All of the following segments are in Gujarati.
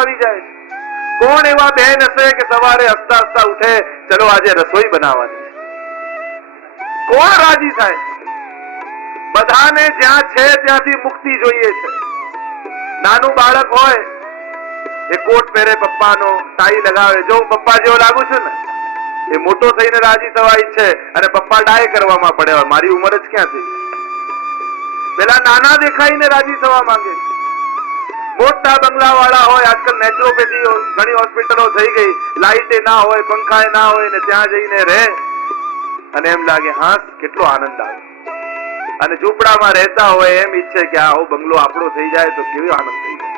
આવી જાય છે. કોણ એવા બહેન હશે કે સવારે હસતા હસતા ઉઠે, ચલો આજે રસોઈ બનાવવાની છે? કોણ રાજી થાય? બધાને જ્યાં છે ત્યાંથી મુક્તિ જોઈએ છે. નાનું બાળક હોય એ કોટ પહેરે પપ્પાનો, ટાઈ લગાવે, જો હું પપ્પા જેવો લાગુ છું ને, એ મોટો થઈને રાજી થવા ઈચ્છે અને પપ્પા ડાય કરવામાં પડે. મારી ઉંમર જ ક્યાં થઈ? પેલા નાના દેખાઈને રાજી થવા માંગે છે. મોટા બંગલા વાળા હોય, આજકાલ નેચરોપેથી ઘણી હોસ્પિટલો થઈ ગઈ, લાઇટે ના હોય, પંખાએ ના હોય ને ત્યાં જઈને રહે અને એમ લાગે હા કેટલો આનંદ આવે. અને ઝૂંપડામાં રહેતા હોય એમ ઈચ્છે કે આવો બંગલો આપણો થઈ જાય તો કેવો આનંદ થઈ જાય.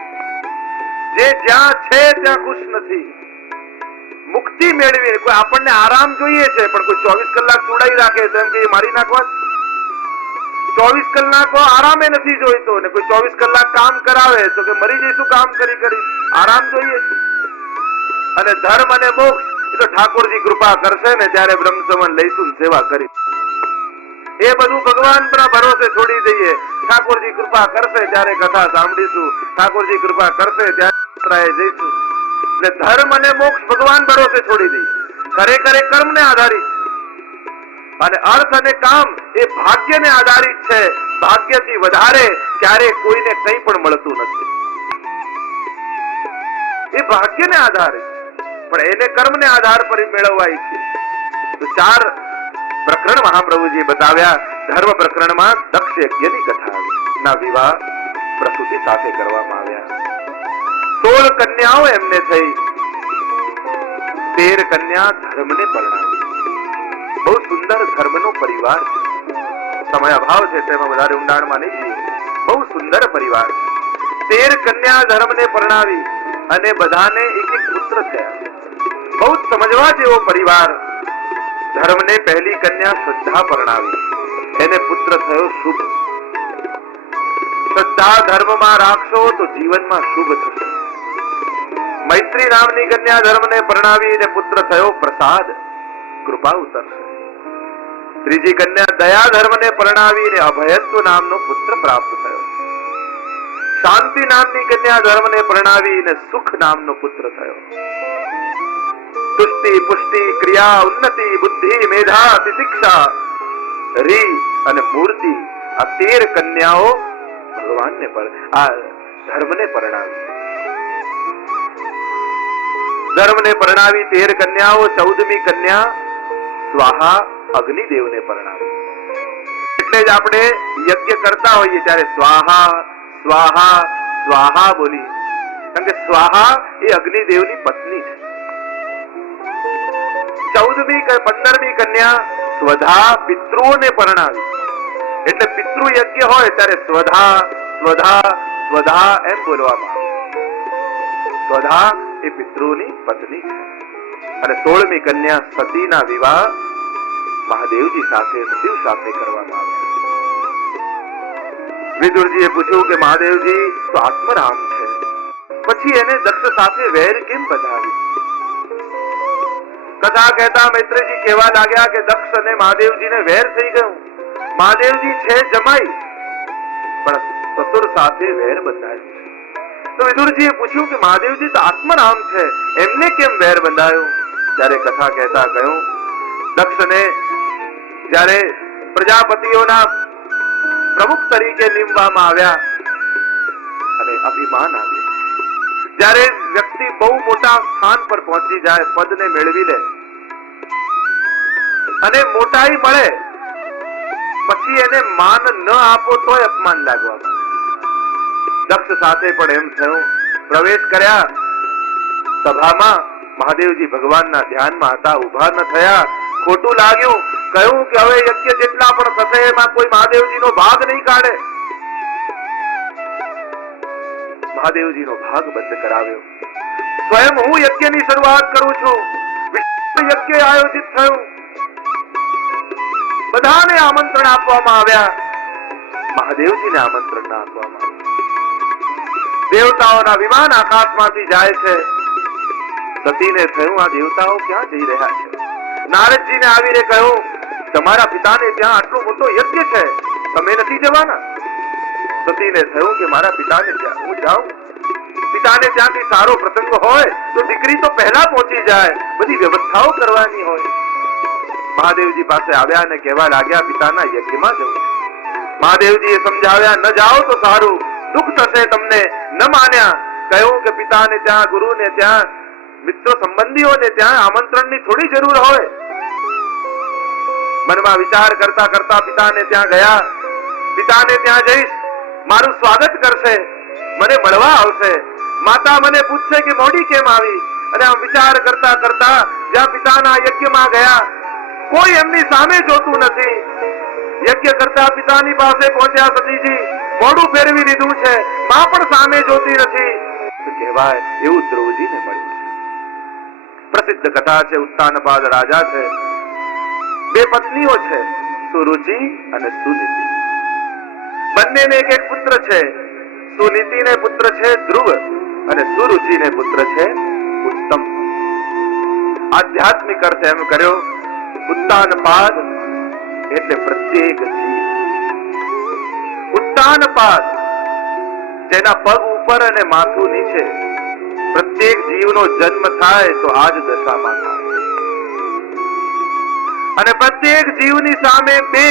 જે જ્યાં છે ત્યાં ખુશ નથી. મુક્તિ મેળવી, કોઈ આપણને આરામ જોઈએ છે પણ કોઈ 24 કલાક સુડાઈ રાખે તો એમ કે મારી નાખવા. 24 કલાકો આરામે નથી જોઈતો ને કોઈ 24 કલાક કામ કરાવે તો કે મરી જઈશું કામ કરી કરી. આરામ જોઈએ છે. અને ધર્મ અને મોક્ષ એ તો ઠાકોરજી કૃપા કરશે ને ત્યારે બ્રહ્મ સંવન લઈશું, સેવા કરી. એ બધું ભગવાન પર ભરોસે છોડી દઈએ. ઠાકોરજી કૃપા કરશે ત્યારે કથા સાંભળીશું, ઠાકોરજી કૃપા કરશે ત્યારે જઈશું. એટલે ધર્મ અને મોક્ષ ભગવાન ભરોસે છોડી દઈએ. ખરેખર કર્મને આધારિત અને અર્થ અને કામ એ ભાગ્યને આધારિત છે. ભાગ્યથી વધારે ક્યારે કોઈને કંઈ પણ મળતું નથી. એ ભાગ્યને આધારે પણ એને કર્મને આધાર પર મેળવવા ઈચ્છીએ તો 4 પ્રકરણ મહાપ્રભુજી બતાવ્યા. ધર્મ પ્રકરણમાં દક્ષ યજ્ઞની કથા આવી. ના વિવાહ પ્રસૂતિ સાથે કરવામાં આવ્યા. 16 કન્યાઓ એમને થઈ. 13 કન્યા ધર્મને પરણાવી. બહુ સુંદર ધર્મનો પરિવાર. સમય અભાવ છે તેમાં વધારે ઊંડાણમાં નહીં જઈએ. બહુ સુંદર પરિવાર. 13 કન્યા ધર્મને પરણાવી અને બધાને એક એક પુત્ર થયા. બહુ સમજવા જેવો પરિવાર. ધર્મને પહેલી કન્યા શ્રદ્ધા પરણાવી, એને પુત્ર થયો શુભ. શ્રદ્ધા ધર્મમાં રાખશો તો જીવનમાં શુભ થશે. મૈત્રી નામની કન્યા ધર્મને પરણાવી અને પુત્ર થયો પ્રસાદ, કૃપા ઉતરશે. ત્રીજી કન્યા દયા ધર્મને પરણાવી અને અભયત્વ નામનો પુત્ર પ્રાપ્ત થયો. શાંતિ નામની કન્યા ધર્મને પરણાવી અને સુખ નામનો પુત્ર થયો. તુષ્ટિ પુષ્ટિ ક્રિયા ઉન્નતિ બુદ્ધિ મેધા શિક્ષા રી અને મૂર્તિ આ 13 કન્યાઓ ભગવાનને આ ધર્મને પરણાવી. ધર્મને પરણાવી 13 કન્યાઓ. 14મી કન્યા સ્વાહા અગ્નિદેવને પરણાવી. એટલે જ આપણે યજ્ઞ કરતા હોઈએ ત્યારે સ્વાહા સ્વાહા સ્વાહા બોલી, કારણ કે સ્વાહા એ અગ્નિદેવની પત્ની છે. 15મી કન્યા સ્વધા પિતૃઓને પરણાવી. એટલે પિતૃ યજ્ઞ હોય ત્યારે સ્વધા સ્વધા સ્વધા એમ બોલવામાં આવે. સ્વધા એ પિતૃની પત્ની છે. અને 16મી કન્યા સતીના વિવાહ મહાદેવજી સાથે શિવ સાથે કરવામાં આવ્યા. વિદુરજીએ પૂછ્યું કે મહાદેવજી તો આત્મરામ છે, પછી એને દક્ષ સાથે વેર કેમ બંધાવી? કથા કહેતા મૈત્રીજી કહેવા લાગ્યા કે દક્ષ અને મહાદેવજીને વેર થઈ ગયું. મહાદેવજી છે જમાઈ પણ સસુર સાથે વેર બંધાયું છે. તો વિદુરજીએ પૂછ્યું કે મહાદેવજી તો આત્મરામ છે, એમને કેમ વેર બંધાયો? ત્યારે કથા કહેતા કહ્યું, દક્ષને જ્યારે પ્રજાપતિઓના પ્રમુખ તરીકે નીમવામાં આવ્યા અને અભિમાન આવ્યું. જ્યારે વ્યક્તિ બહુ મોટા સ્થાન પર પહોંચી જાય, પદને મેળવી લે અને મોટાઈ મળે, પછી એને માન ન આપો તોય અપમાન લાગવા માંડે. દક્ષ સાથે પણ એમ થયું. પ્રવેશ કર્યા સભામાં, મહાદેવજી ભગવાનના ધ્યાનમાં હતા, ઉભા ન થયા. ખોટું લાગ્યું. કહ્યું કે હવે યજ્ઞ જેટલા પણ થશે એમાં કોઈ મહાદેવજીનો ભાગ નહીં કાઢે. મહાદેવજીનો ભાગ બંધ કરાવ્યો. સ્વયં હું યજ્ઞની શરૂઆત કરું છું. યજ્ઞ આયોજિત થયું. બધાને આમંત્રણ આપવામાં આવ્યા. મહાદેવજીને આમંત્રણ ના આપવામાં આવ્યું. દેવતાઓના વિમાન આકાશમાંથી જાય છે. સતીને થયું આ દેવતાઓ ક્યાં જઈ રહ્યા છે? નારદજીને આવીને કહ્યું, તમારા પિતાને ત્યાં આટલો મોટો યજ્ઞ છે, તમે નથી જવાના? સતીને થયું કે મારા પિતાને ત્યાં હું જાઉં, પિતાને ત્યાંથી સારો પ્રસંગ હોય તો દીકરી તો પહેલા પહોંચી જાય, બધી વ્યવસ્થાઓ કરવાની હોય. મહાદેવજી પાસે આવ્યા અને કહેવા લાગ્યા પિતાના યજ્ઞમાં જવું. મહાદેવજીએ સમજાવ્યા ન જાઓ તો સારું, દુઃખ થશે તમને. ન માન્યા. કહ્યું કે પિતાને ત્યાં, ગુરુને ત્યાં, મિત્ર સંબંધીઓને ત્યાં આમંત્રણની થોડી જરૂર હોય. મનમાં વિચાર કરતા કરતા પિતાને ત્યાં ગયા. પિતાને ત્યાં જઈશ, મારું સ્વાગત કરશે, મને મળવા આવશે. માતા મને પૂછશે કે મોડી કેમ આવી. અને આમ વિચાર કરતા કરતા જ્યાં પિતાના યજ્ઞમાં ગયા, કોઈ એમની સામે જોતું નથી. યજ્ઞ કરતા પિતાની પાસે પહોંચ્યા સતીજી, મોઢું ફેરવી લીધું છે, માં પણ સામે જોતી નથી. તો કહેવાય એવું દ્રૌપદીને મળ્યું છે. પ્રસિદ્ધ કથા છે, ઉત્તાનપાદ રાજા છે, બે પત્નીઓ છે, સુરુચિ અને સુનીતિ. બંનેને એક એક પુત્ર છે. સુનીતિને પુત્ર છે ધ્રુવ અને સુરુચિને પુત્ર છે ઉત્તમ. આધ્યાત્મિક અર્થ એમ કર્યો, ઉત્તાનપાદ એટલે પ્રત્યેક જીવ. ઉત્તાનપાદ જેના પગ ઉપર અને માથું નીચે, પ્રત્યેક જીવનો જન્મ થાય તો આ જ દશામાં થાય. અને પ્રત્યેક જીવની સામે બે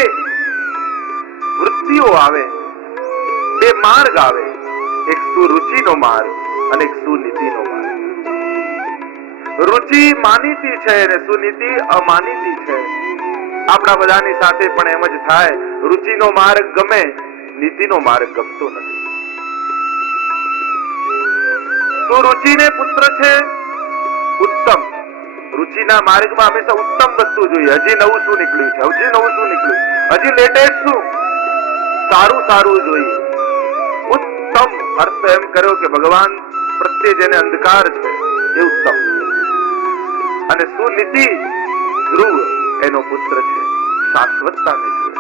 વૃત્તિઓ આવે, બે માર્ગ આવે, એક સુરુચિનો માર્ગ અને એક સુનીતિનો માર્ગ. રુચિ માનીતી છે અને સુનીતિ અમાનીતી છે. આપણા બધાની સાથે પણ એમ જ થાય, રુચિનો માર્ગ ગમે, નીતિનો માર્ગ ગમતો નથી. સુરુચિને પુત્ર છે ઉત્તમ. રુચિના માર્ગમાં હંમેશા ઉત્તમ વસ્તુ જોઈએ. હજી નવું શું નીકળ્યું છે, હજી નવું શું નીકળ્યું, હજી લેટેસ્ટ શું, સારું સારું જોઈએ. ઉત્તમ અર્થ એમ કર્યો કે ભગવાન પ્રત્યે જેને અંધકાર છે એ ઉત્તમ. અને સુનીતિ ધ્રુવ એનો પુત્ર છે, શાશ્વતતાને જુએ.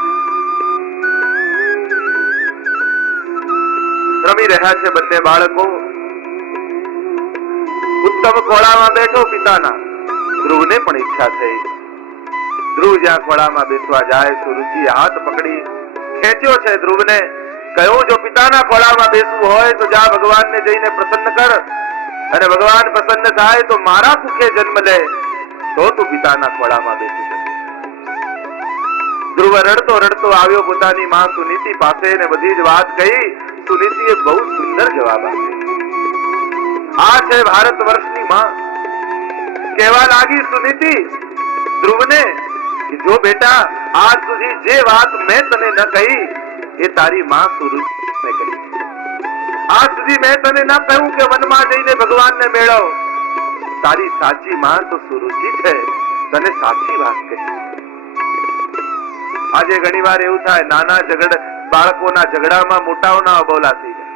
રમી રહ્યા છે બંને બાળકો. ઉત્તમ ખોળામાં બેઠો પિતાના. ધ્રુવને પણ ઈચ્છા થઈ. ધ્રુવ જ્યાં ખોળામાં બેસવા જાય, સુરુચિએ હાથ પકડી ખેંચ્યો છે ધ્રુવને. કહ્યું જો પિતાના ખોળામાં બેસવું હોય તો જા ભગવાનને જઈને પ્રસન્ન કર, અને ભગવાન પ્રસન્ન થાય તો મારા મુખે જન્મ લે, તો તું પિતાના ખોળામાં બેસી શકે. ધ્રુવ રડતો રડતો આવ્યો પોતાની માં સુનીતિ પાસે ને બધી જ વાત કહી. સુનીતિએ બહુ સુંદર જવાબ આપ્યો. આ છે ભારત વર્ષની માં. કહેવા લાગી સુનીતિ ધ્રુવને કે જો બેટા, આજ સુધી જે વાત મેં તને ન કહી એ તારી માં સુરુચિને કહી. આજ સુધી મેં તને ન કહ્યું કે વનમાં જઈને ભગવાનને મેળવ. તારી સાચી માં તો સુરુચિ છે, તને સાચી વાત કહી. આજે ઘણી વાર એવું થાય, નાના બાળકોના ઝઘડામાં મોટાઓના અબોલા થઈ જાય.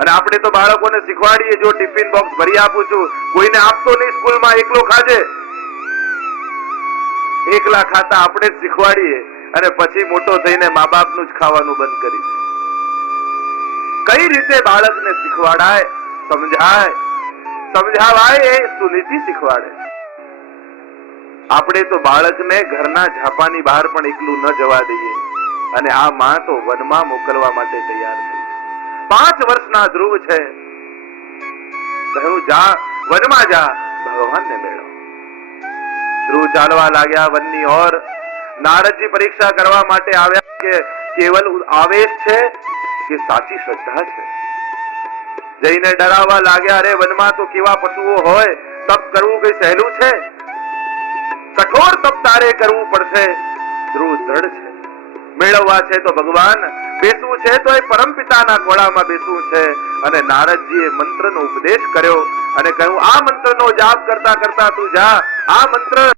અને આપણે તો બાળકોને શીખવાડીએ, જો ટિફિન બોક્સ ભરી આપું છું, કોઈને આપતો નહીં સ્કૂલમાં, એકલો ખાજે. એકલા ખાતા આપણે જ શીખવાડીએ અને પછી મોટો થઈને મા બાપનું જ ખાવાનું બંધ કરી દે. કઈ રીતે બાળકને શીખવાડાય, સમજાય, સમજાવાય એ સુનીતિ શીખવાડે. આપણે તો બાળકને ઘરના ઝાપાની બહાર પણ એકલું ન જવા દઈએ, અને આ માં તો વનમાં મોકલવા માટે તૈયાર થઈ. 5 વર્ષના ધ્રુવ છે. કહ્યું જા વનમાં જા, ભગવાનને મેળવ. ધ્રુવ ચાલવા લાગ્યા વનની ઓર. નારદજી પરીક્ષા કરવા માટે આવ્યા કે કેવલ આવેશ છે કે સાચી શ્રદ્ધા છે. જઈને ડરાવવા લાગ્યા, અરે વનમાં તો કેવા પશુઓ હોય, તપ કરવું કઈ સહેલું છે? કઠોર તપ તારે કરવું પડશે. ધ્રુવ દ્રઢ છે, મેળવવા છે તો ભગવાન, બેસવું છે તો એ પરમપિતાના ખોળામાં બેસવું છે. અને નારદજીએ મંત્રનો ઉપદેશ કર્યો અને કહ્યું આ મંત્રનો જાપ કરતા કરતા તું જા. આ મંત્ર